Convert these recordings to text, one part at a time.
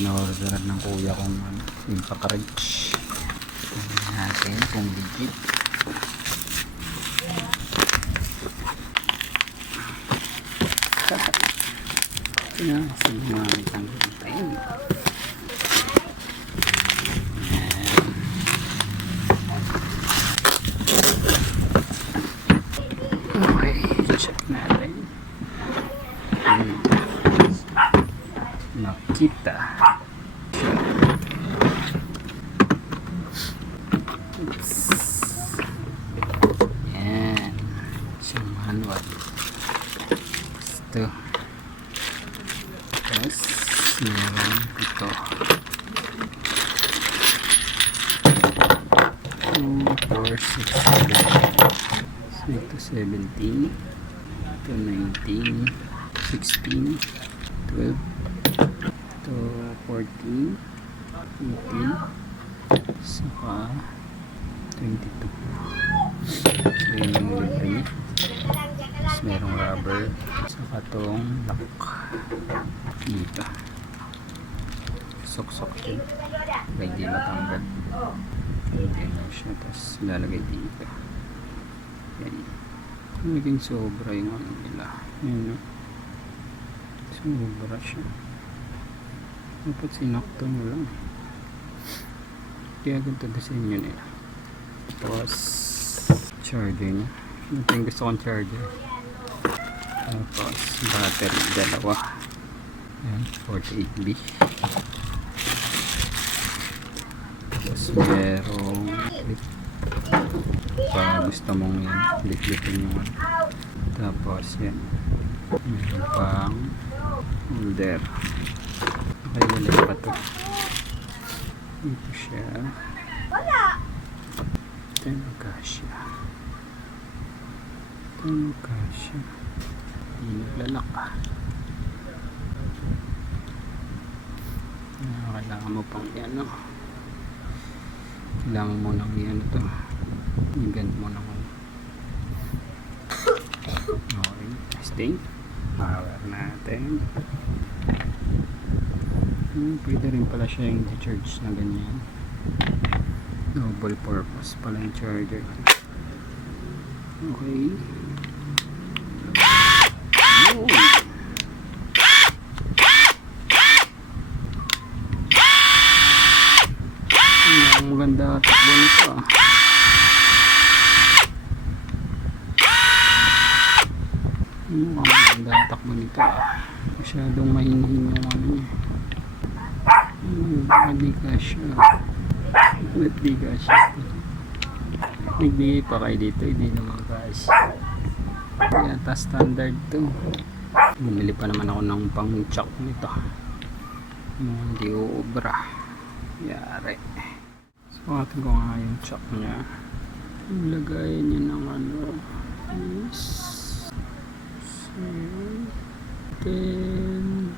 pinorderan ng kuya kong yung pakarich. Tingnan natin kung legit. Sige, gumamit ang time. Okay, check natin. Makita. Yan. Yung manual. Ito. Tapos, meron ito. 2, 4, 6, 7. So, ito 17. Ito 19. 16. 12. Ito 14. 18. Saka 22. So, yun yung libre. Tapos merong rubber. Saka itong lock. Dito. Sok-sok din. Kaya hindi matanggal. Hindi mo siya. Tapos lalagay dito. Yan. Naging sobra yung ano nila. Yan. Sobra siya. Dapat sinakto mo lang. Kaya ganito design nyo nila. Tapos charger niya. Ito yung gusto kong charger. Tapos battery dalawa. Ayan, 48B. Tapos merong clip pa gusto mong yan clip-clipin yung ano. Tapos yan meron pang holder. Okay, wala pa to. Dito siya. Ito yung kasya. Ito yung kasya. Hindi naglalak ah. Kailangan mo pang yan, no? Kailangan mo nang yan ito. I-bend mo nang okay, testing. Power natin. Pwede rin pala siya yung charge na ganyan. Double purpose pala yung charger. Okay. Ang maganda takbo nito ah. Ang maganda takbo nito ah. Masyadong mahinhin yung ano niya. Hindi ka siya. Ba't di ka siya? Nagbigay pa kayo dito, hindi naman kasya. Yata standard to. Bumili pa naman ako ng pang chock nito. Hindi uubra. Yari. Sukatin ko nga yung chock niya. Ilagay niya ng ano is 10,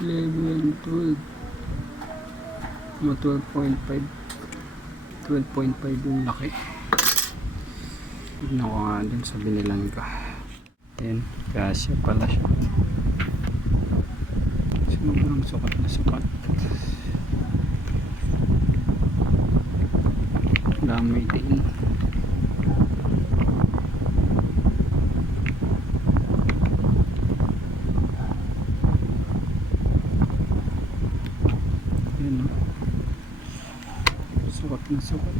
11, 12. 12.5 yung laki. Tignan ko nga dun sa binilan ko. Yan, kasya pala siya. Sobrang sukat na sukat. Dami din. Yan, sukat na sukat.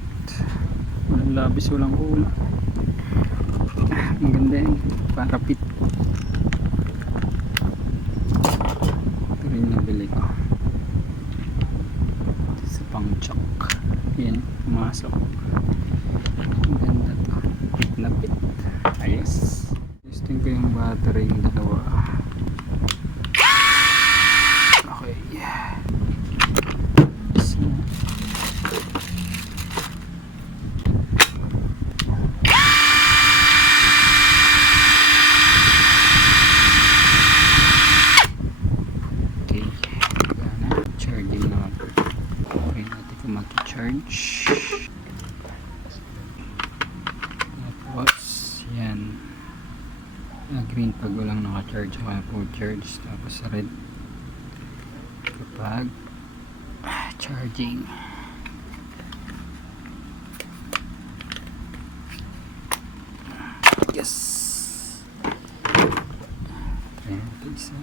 Walang labis, walang ulo. Ang ganda yan, parapit. Ito rin nabili ko sa pang chok. Yan, pumasok. Ang ganda to, pit na pit. Ayos. Testing ko yung battery yung dalawa. Okay. So, charge. Tapos yan, green pag walang naka-charge, full charge. Tapos red kapag charging. Yes. Try natin isa.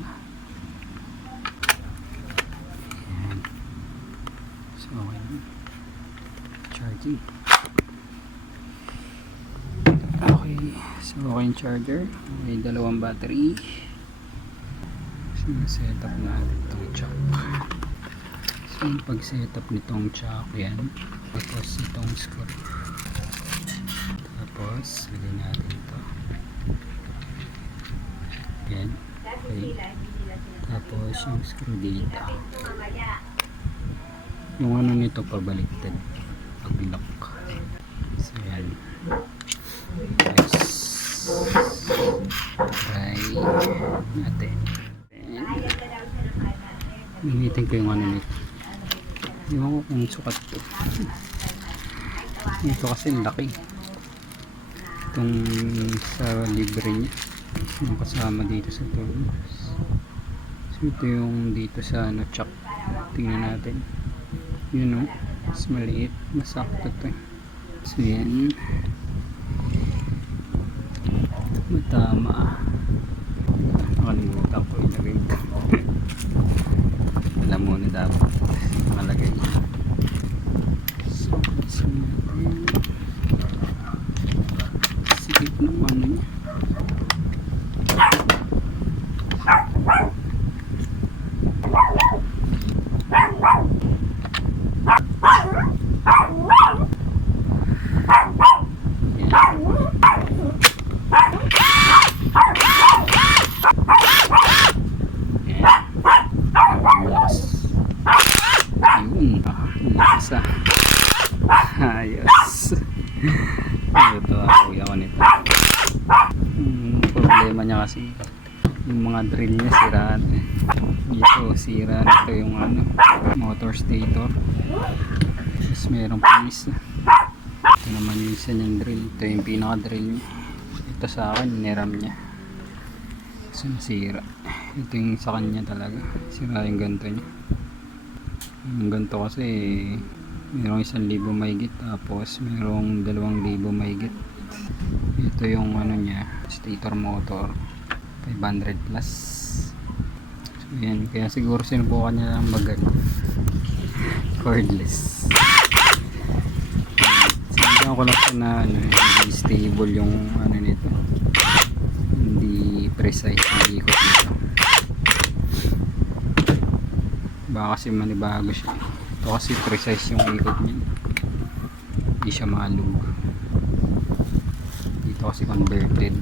Ayan. So okay na. Charging. Okay. So okay yung charger. May dalawang battery. So set up natin itong chock. So yung pag set up nitong chock yan. Tapos itong screw. Tapos lagyan natin ito. Yan. Okay. Tapos yung screw dito. Yung ano nito pabaliktad. Pag-lock. So yan. Yes. Try natin. Gamitin ko yung ano nito. Ewan ko kung sukat to. Ito kasi laki. Itong sa libre niya. Yung kasama dito sa tools. So ito yung dito sa ano, chock. Tingnan natin. Yun o. Mas maliit. Masakto to. So yan. Matama. Nakalimutan ko ilagay ito. Alam mo na dapat malagay. So natin. Sikip naman niya. Ayun, nasa ayos. Ito kuya ko nito. Problema niya kasi yung mga drill niya siraan. Dito sira nito yung ano, motor stator. Tapos merong pumis. Ito naman yung isa niyang drill. Ito yung pinaka drill niya. Ito sa akin niram niya. So nasira. Ito yung sa kanya talaga. Sira yung ganto niya. Yung ganto kasi merong 1,000 mahigit, tapos merong 2,000 mahigit. Ito yung ano niya, stator motor 500 plus. So yan, kaya siguro sinubukan niya lang bagal. Cordless. Sinabihan ko lang siya na ano, hindi stable yung ano nito, hindi precise yung ikot nito. Baka kasi manibago siya. Ito kasi precise yung ikot niya, hindi siya malug. Dito kasi converted,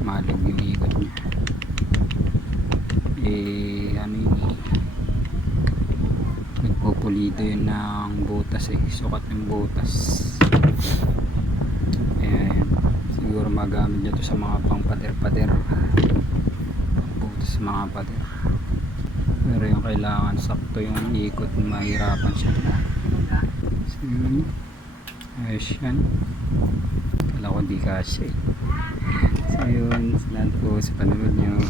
malug yung ikot niya. Ano yun, nagpupulido yun ng butas sukat ng butas. Siguro magamit nyo ito sa mga pang pader-pader, butas sa mga pader. Pero yung kailangan sakto yung ikot, mahirapan siya. So yun, ayos yan. Kala ko di kasi. So yun, salamat po sa panonood nyo.